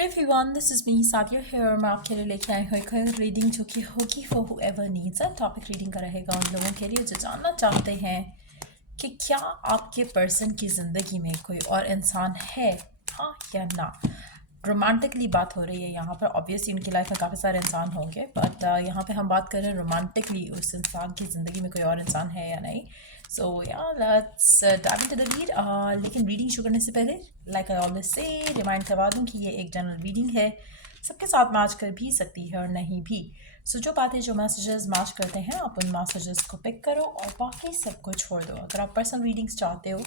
Hello everyone, this is me Sadia here. मैं आपके लिए लेके आई हूँ एक रीडिंग जो कि होगी for whoever needs. Topic reading का रहेगा उन लोगों के लिए जो जानना चाहते हैं कि क्या आपके पर्सन की ज़िंदगी में कोई और इंसान है, हाँ या ना। रोमांटिकली बात हो रही है यहाँ पर। ऑब्वियसली उनकी लाइफ में काफ़ी सारे इंसान होंगे, बट यहाँ पे हम बात कर रहे हैं रोमांटिकली उस इंसान की ज़िंदगी में कोई और इंसान है या नहीं। सो या let's dive into the read. लेकिन रीडिंग शुरू करने से पहले like I always say remind करवा दूँ कि ये एक जनरल रीडिंग है, सबके साथ मैच कर भी सकती है और नहीं भी। सो जो बातें जो मैसेजेस मैच करते हैं आप उन मैसेजेस को पिक करो और बाकी सब को छोड़ दो। अगर आप पर्सनल रीडिंग्स चाहते हो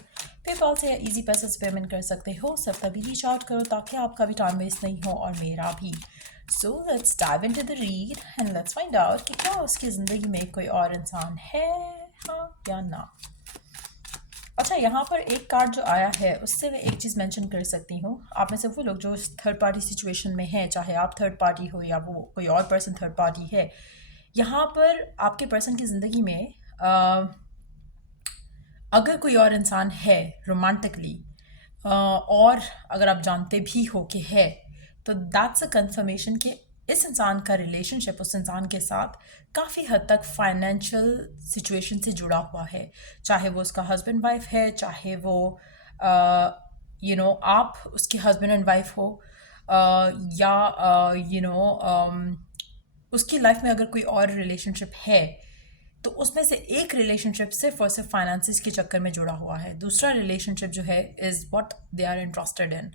पेपाल से या इजी पैसे से पेमेंट कर सकते हो। सब तभी रीच आउट करो ताकि आपका भी टाइम वेस्ट नहीं हो और मेरा भी। So let's dive into the read and let's find out कि क्या उसकी ज़िंदगी में कोई और इंसान है, हाँ या ना। अच्छा, यहाँ पर एक कार्ड जो आया है उससे मैं एक चीज़ मेंशन कर सकती हूँ। आप में से वो लोग जो थर्ड पार्टी सिचुएशन में हैं, चाहे आप थर्ड पार्टी हो या वो कोई और पर्सन थर्ड पार्टी है, यहाँ पर आपके पर्सन की ज़िंदगी में अगर कोई और इंसान है रोमांटिकली, और अगर आप जानते भी हो कि है, तो दैट्स अ कंफर्मेशन कि इस इंसान का रिलेशनशिप उस इंसान के साथ काफ़ी हद तक फाइनेंशियल सिचुएशन से जुड़ा हुआ है। चाहे वो उसका हस्बैंड वाइफ है, चाहे वो आप उसके हस्बैंड एंड वाइफ हो, या उसकी लाइफ में अगर कोई और रिलेशनशिप है तो उसमें से एक रिलेशनशिप सिर्फ और सिर्फ फाइनेंसिस के चक्कर में जुड़ा हुआ है। दूसरा रिलेशनशिप जो है is what they are interested in.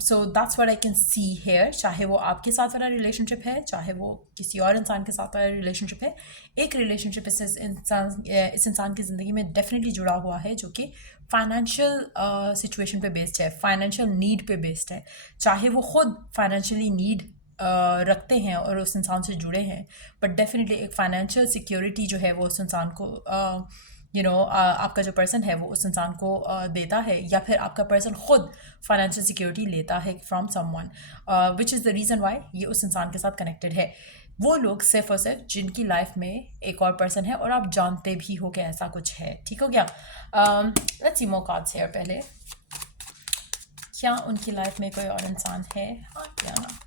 So that's what I can see here. चाहे वो आपके साथ वाला रिलेशनशिप है, चाहे वो किसी और इंसान के साथ वाला रिलेशनशिप है, एक रिलेशनशिप इस इंसान की ज़िंदगी में डेफिनेटली जुड़ा हुआ है जो कि फाइनेंशियल सिचुएशन पे बेस्ड है, फाइनेंशियल नीड पे बेस्ड है। चाहे वो खुद फाइनेंशियली नीड रखते हैं और उस इंसान से जुड़े हैं, बट डेफिनेटली एक फाइनेंशियल सिक्योरिटी जो है वो उस इंसान को आपका जो पर्सन है वो उस इंसान को देता है, या फिर आपका पर्सन खुद फाइनेंशियल सिक्योरिटी लेता है from someone, which is the reason why ये उस इंसान के साथ कनेक्टेड है। वो लोग सिर्फ और सिर्फ जिनकी लाइफ में एक और पर्सन है और आप जानते भी हो कि ऐसा कुछ है। ठीक हो गया? Let's see more cards here. पहले क्या उनकी लाइफ में कोई और इंसान है, हाँ या ना।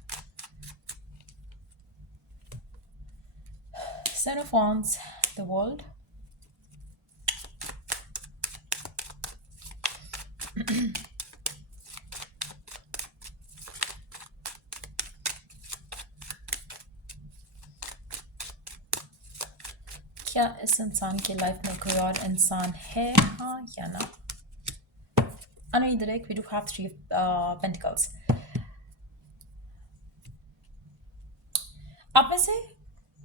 Ten of Wands, the World. क्या इस इंसान की लाइफ में कोई और इंसान है, हाँ या ना। Under the deck, we do have three pentacles. आप में से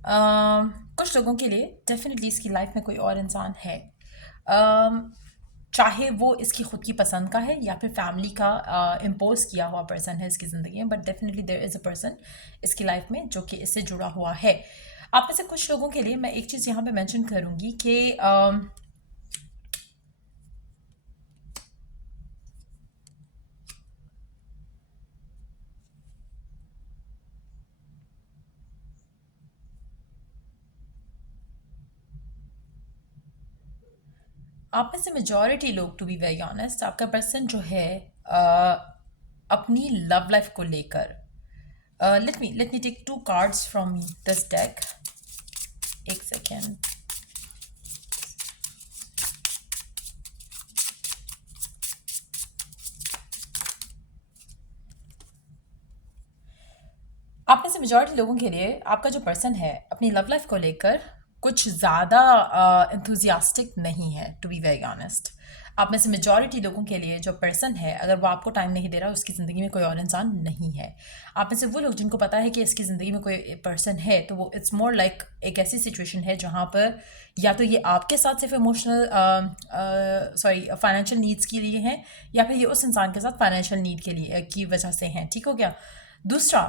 कुछ लोगों के लिए डेफिनेटली इसकी लाइफ में कोई और इंसान है, चाहे वो इसकी खुद की पसंद का है या फिर फैमिली का इम्पोज किया हुआ पर्सन है इसकी ज़िंदगी में, but definitely there is a person इसकी लाइफ में जो कि इससे जुड़ा हुआ है। आप में से कुछ लोगों के लिए मैं एक चीज़ यहाँ पे मेंशन करूँगी कि आप में से मेजॉरिटी लोग, टू बी वेरी ऑनेस्ट, आपका पर्सन जो है अपनी लव लाइफ को लेकर, let me take two cards from this deck. एक सेकेंड। आप में से मेजॉरिटी लोगों के लिए आपका जो पर्सन है अपनी लव लाइफ को लेकर कुछ ज़्यादा इंथुजियास्टिक नहीं है, टू बी वेरी ऑनेस्ट। आप में से मेजॉरिटी लोगों के लिए जो पर्सन है, अगर वो आपको टाइम नहीं दे रहा, उसकी ज़िंदगी में कोई और इंसान नहीं है। आप में से वो लोग जिनको पता है कि इसकी ज़िंदगी में कोई पर्सन है, तो वो इट्स मोर लाइक एक ऐसी सिचुएशन है जहाँ पर या तो ये आपके साथ सिर्फ इमोशनल फाइनेंशियल नीड्स के लिए हैं, या फिर ये उस इंसान के साथ फाइनेंशियल नीड के लिए की वजह से हैं। ठीक हो गया? दूसरा,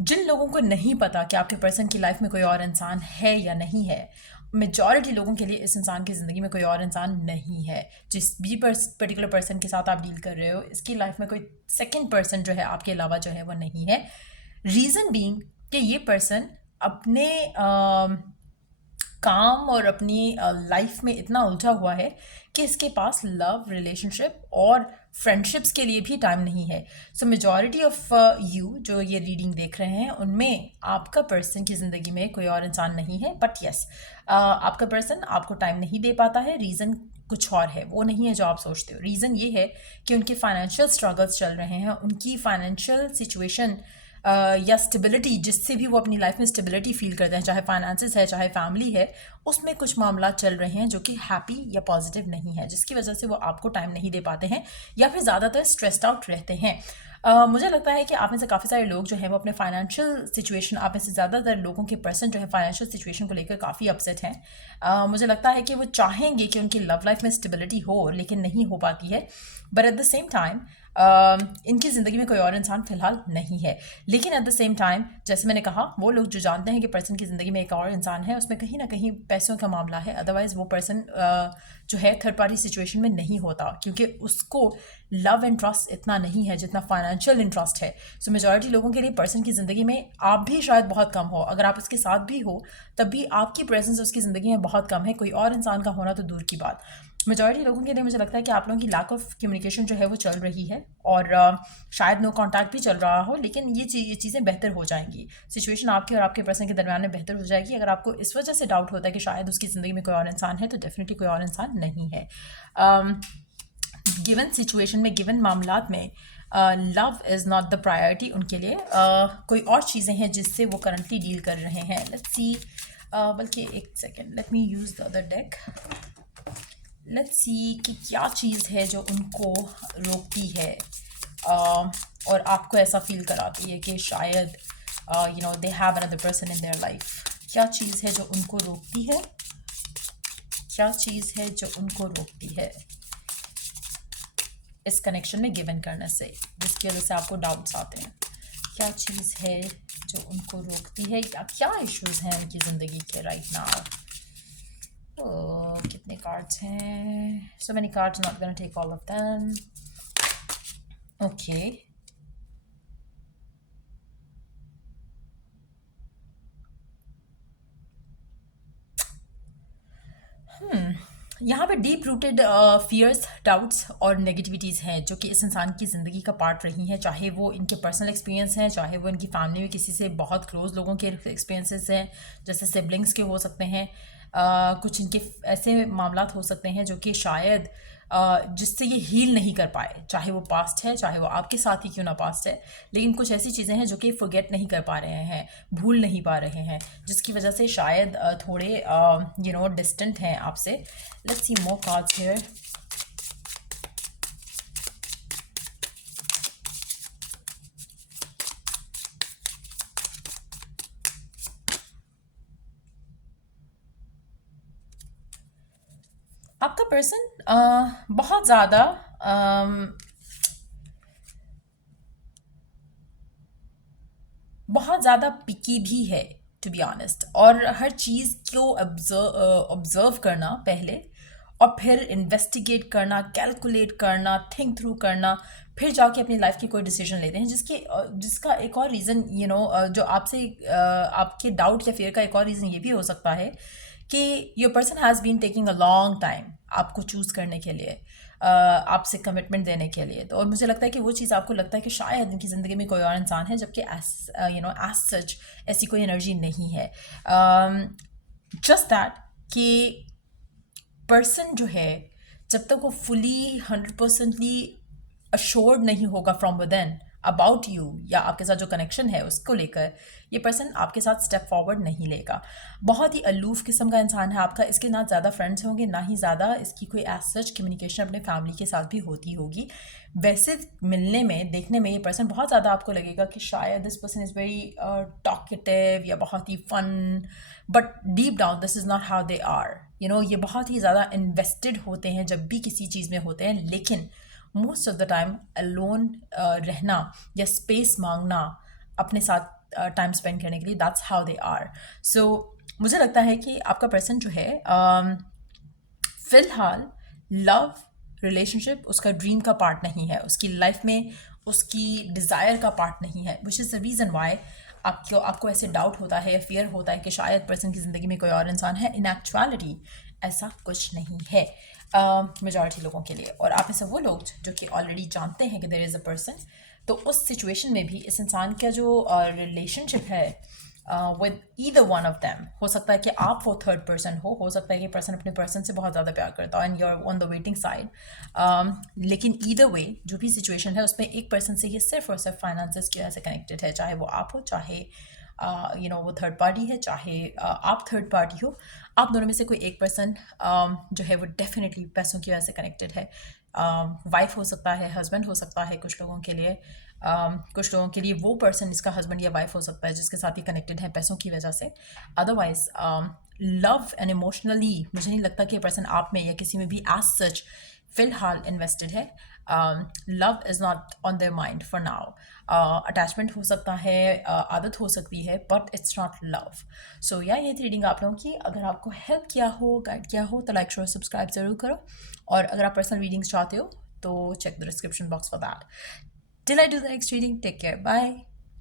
जिन लोगों को नहीं पता कि आपके पर्सन की लाइफ में कोई और इंसान है या नहीं है, मेजॉरिटी लोगों के लिए इस इंसान की ज़िंदगी में कोई और इंसान नहीं है। जिस भी पर्टिकुलर पर्सन के साथ आप डील कर रहे हो, इसकी लाइफ में कोई सेकंड पर्सन जो है आपके अलावा जो है वो नहीं है। रीज़न बीइंग कि ये पर्सन अपने काम और अपनी लाइफ में इतना उलझा हुआ है कि इसके पास लव, रिलेशनशिप और फ्रेंडशिप्स के लिए भी टाइम नहीं है। सो मेजॉरिटी ऑफ यू जो ये रीडिंग देख रहे हैं उनमें आपका पर्सन की ज़िंदगी में कोई और इंसान नहीं है, बट यस आपका पर्सन आपको टाइम नहीं दे पाता है। रीज़न कुछ और है, वो नहीं है जो आप सोचते हो। रीज़न ये है कि उनके फाइनेंशियल स्ट्रगल्स चल रहे हैं, उनकी फाइनेंशियल सिचुएशन या स्टेबिलिटी, जिससे भी वो अपनी लाइफ में स्टेबिलिटी फील करते हैं, चाहे फाइनेंसेस है चाहे फैमिली है, उसमें कुछ मामला चल रहे हैं जो कि हैप्पी या पॉजिटिव नहीं है, जिसकी वजह से वो आपको टाइम नहीं दे पाते हैं या फिर ज़्यादातर स्ट्रेस्ड आउट रहते हैं। मुझे लगता है कि आप में से काफ़ी सारे लोग जो हैं वो अपने फाइनेंशियल सिचुएशन, आप में से ज़्यादातर लोगों के पर्सन जो है फाइनेंशियल सिचुएशन को लेकर काफ़ी अपसेट हैं। मुझे लगता है कि वो चाहेंगे कि उनकी लव लाइफ में स्टेबिलिटी हो, लेकिन नहीं हो पाती है। But at the same time इनकी ज़िंदगी में कोई और इंसान फ़िलहाल नहीं है। लेकिन एट द सेम टाइम जैसे मैंने कहा, वो लोग जो जानते हैं कि पर्सन की ज़िंदगी में एक और इंसान है, उसमें कहीं ना कहीं पैसों का मामला है। अदरवाइज़ वो पर्सन जो है थर्ड पार्टी सिचुएशन में नहीं होता, क्योंकि उसको लव एंड ट्रस्ट इतना नहीं है जितना फाइनेंशियल इंटरेस्ट है। सो मेजॉरिटी लोगों के लिए पर्सन की ज़िंदगी में आप भी शायद बहुत कम हो, अगर आप उसके साथ भी हो तब भी आपकी प्रेजेंस उसकी ज़िंदगी में बहुत कम है, कोई और इंसान का होना तो दूर की बात। मेजॉरिटी लोगों के लिए मुझे लगता है कि आप लोगों की लैक ऑफ कम्युनिकेशन जो है वो चल रही है, और शायद नो कांटेक्ट भी चल रहा हो, लेकिन ये चीज़ें बेहतर हो जाएंगी। सिचुएशन आपके और आपके पर्सन के दरमियान में बेहतर हो जाएगी। अगर आपको इस वजह से डाउट होता है कि शायद उसकी ज़िंदगी में कोई और इंसान है, तो डेफिनेटली कोई और इंसान नहीं है। गिवन सिचुएशन में, गिवन मामलात में love is not the priority उनके लिए। कोई और चीज़ें हैं जिससे वो करंटली डील कर रहे हैं। लेट्स सी, बल्कि एक second, let me use the other deck. Let's see कि क्या चीज़ है जो उनको रोकती है और आपको ऐसा फील कराती है कि शायद you know they have another person in their life. क्या चीज़ है जो उनको रोकती है? क्या चीज़ है जो उनको रोकती है इस कनेक्शन में गिवन करने से, जिसकी वजह से आपको डाउट्स आते हैं? क्या चीज़ है जो उनको रोकती है, या क्या इश्यूज़ हैं उनकी ज़िंदगी के राइट नाउ? कितने कार्ड्स हैं? So many cards, not gonna take all of them. Okay, यहाँ पे डीप रूटेड फियर्स, डाउट्स और नेगेटिविटीज़ हैं जो कि इस इंसान की ज़िंदगी का पार्ट रही हैं, चाहे वो इनके पर्सनल एक्सपीरियंस हैं, चाहे वो इनकी फैमिली में किसी से बहुत क्लोज लोगों के एक्सपीरियंसेस हैं, जैसे सिबलिंग्स के हो सकते हैं। कुछ इनके ऐसे मामलात हो सकते हैं जो कि शायद जिससे ये हील नहीं कर पाए, चाहे वो पास्ट है, चाहे वो आपके साथ ही क्यों ना पास्ट है, लेकिन कुछ ऐसी चीज़ें हैं जो कि फॉरगेट नहीं कर पा रहे हैं, भूल नहीं पा रहे हैं, जिसकी वजह से शायद थोड़े यू नो डिस्टेंट हैं आपसे। Let's see more cards here. आपका पर्सन बहुत ज़्यादा बहुत ज़्यादा पिकी भी है, टू बी ऑनेस्ट, और हर चीज़ को ऑब्जर्व करना पहले, और फिर इन्वेस्टिगेट करना, कैलकुलेट करना, थिंक थ्रू करना, फिर जाके अपनी लाइफ की कोई डिसीजन लेते हैं, जिसका एक और रीज़न यू नो जो आपसे आपके डाउट या फियर का एक और रीज़न ये भी हो सकता है कि your person has been taking a long time आपको चूज़ करने के लिए, आपसे कमिटमेंट देने के लिए। तो और मुझे लगता है कि वो चीज़ आपको लगता है कि शायद इनकी ज़िंदगी में कोई और इंसान है, जबकि एज सच ऐसी कोई एनर्जी नहीं है। जस्ट दैट कि पर्सन जो है, जब तक वो फुली 100%ली अश्योर्ड नहीं होगा फ्रॉम विदिन अबाउट यू, या आपके साथ जो कनेक्शन है उसको लेकर, ये पर्सन आपके साथ स्टेप फॉरवर्ड नहीं लेगा। बहुत ही अलूफ किस्म का इंसान है आपका। इसके ना ज़्यादा फ्रेंड्स होंगे, ना ही ज़्यादा इसकी कोई एज सच कम्युनिकेशन अपने फैमिली के साथ भी होती होगी। वैसे मिलने में, देखने में ये पर्सन बहुत ज़्यादा आपको लगेगा कि शायद this person is very talkative या बहुत ही fun, but deep down this is not how they are. You know ये बहुत ही ज़्यादा इन्वेस्टेड होते हैं जब भी किसी चीज़ में होते हैं, लेकिन most of the time alone रहना या स्पेस मांगना अपने साथ टाइम स्पेंड करने के लिए, दैट्स हाउ दे आर। सो मुझे लगता है कि आपका पर्सन जो है फ़िलहाल लव रिलेशनशिप उसका ड्रीम का पार्ट नहीं है, उसकी लाइफ में उसकी डिज़ायर का पार्ट नहीं है, which is the reason why आपको ऐसे डाउट होता है या फियर होता है कि शायद पर्सन की ज़िंदगी में कोई और इंसान है। इन एक्चुअलिटी ऐसा कुछ नहीं है। मेजॉरिटी लोगों के लिए। और आप में से वो लोग जो कि ऑलरेडी जानते हैं कि देयर इज़ अ पर्सन, तो उस सिचुएशन में भी इस इंसान का जो रिलेशनशिप है with either one of them, हो सकता है कि आप वो थर्ड पर्सन हो सकता है कि पर्सन अपने पर्सन से बहुत ज़्यादा प्यार करता हो and you are on the waiting side, लेकिन ईदर वे जो भी सिचुएशन है उसमें एक पर्सन से ये सिर्फ और सिर्फ फाइनेंसेस की वजह से कनेक्टेड है, चाहे वो आप हो, चाहे वो थर्ड पार्टी है, चाहे आप थर्ड पार्टी हो। आप दोनों में से कोई एक पर्सन जो है वो डेफिनेटली पैसों की वजह से कनेक्टेड है। वाइफ हो सकता है, हस्बैंड हो सकता है कुछ लोगों के लिए, कुछ लोगों के लिए वो पर्सन इसका हस्बैंड या वाइफ हो सकता है जिसके साथ ही कनेक्टेड है पैसों की वजह से। अदरवाइज लव एंड इमोशनली मुझे नहीं लगता कि पर्सन आप में या किसी में भी एज सच फ़िलहाल इन्वेस्टेड है। Love is not on their mind for now. Attachment हो सकता है, आदत हो सकती है, बट इट्स नॉट लव। सो या ये थी रीडिंग आप लोगों की। अगर आपको हेल्प किया हो, गाइड किया हो, तो लाइक शेयर सब्सक्राइब ज़रूर करो। और अगर आप पर्सनल रीडिंग्स चाहते हो तो check the description box for that. Till I do the next reading, take care. Bye.